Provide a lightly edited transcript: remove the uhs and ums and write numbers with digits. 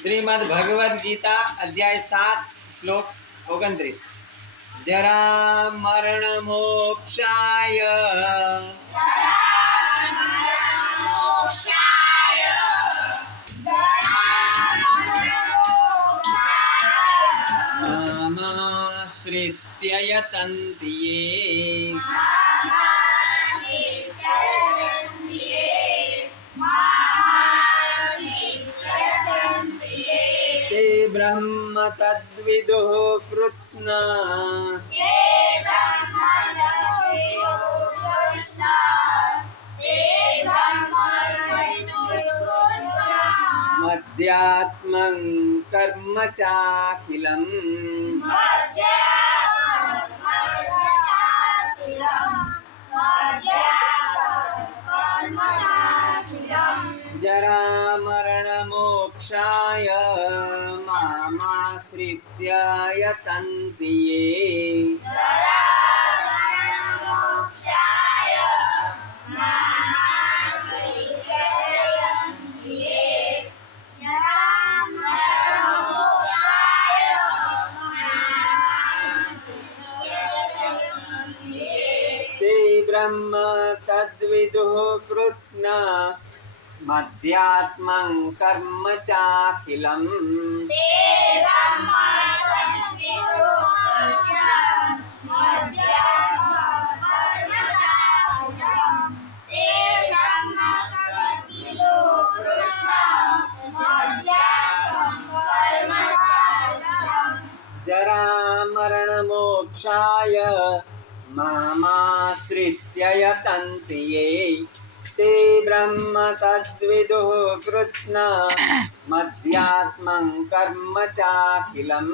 श्रीमद् भगवद गीता अध्याय 7 श्लोक 29। जरा मरण मोक्षाय मामाश्रित्य यतन्ति ये ते ब्रह्म तद्विदुः कृत्स्ना मध्यात्मं कर्म चाखिलम् जरा मरण मोक्षाय मामाश्रित्य यतन्ति ये ते ब्रह्म तद्विदुः कृत्स्ना मध्यात्मं कर्म चाखिलम् जरा मरण मोक्षाय मामाश्रित्य यतन्ति ये ते ब्रह्म तद्विदुः कृत्स्ना मध्यात्मं कर्म चाखिलम्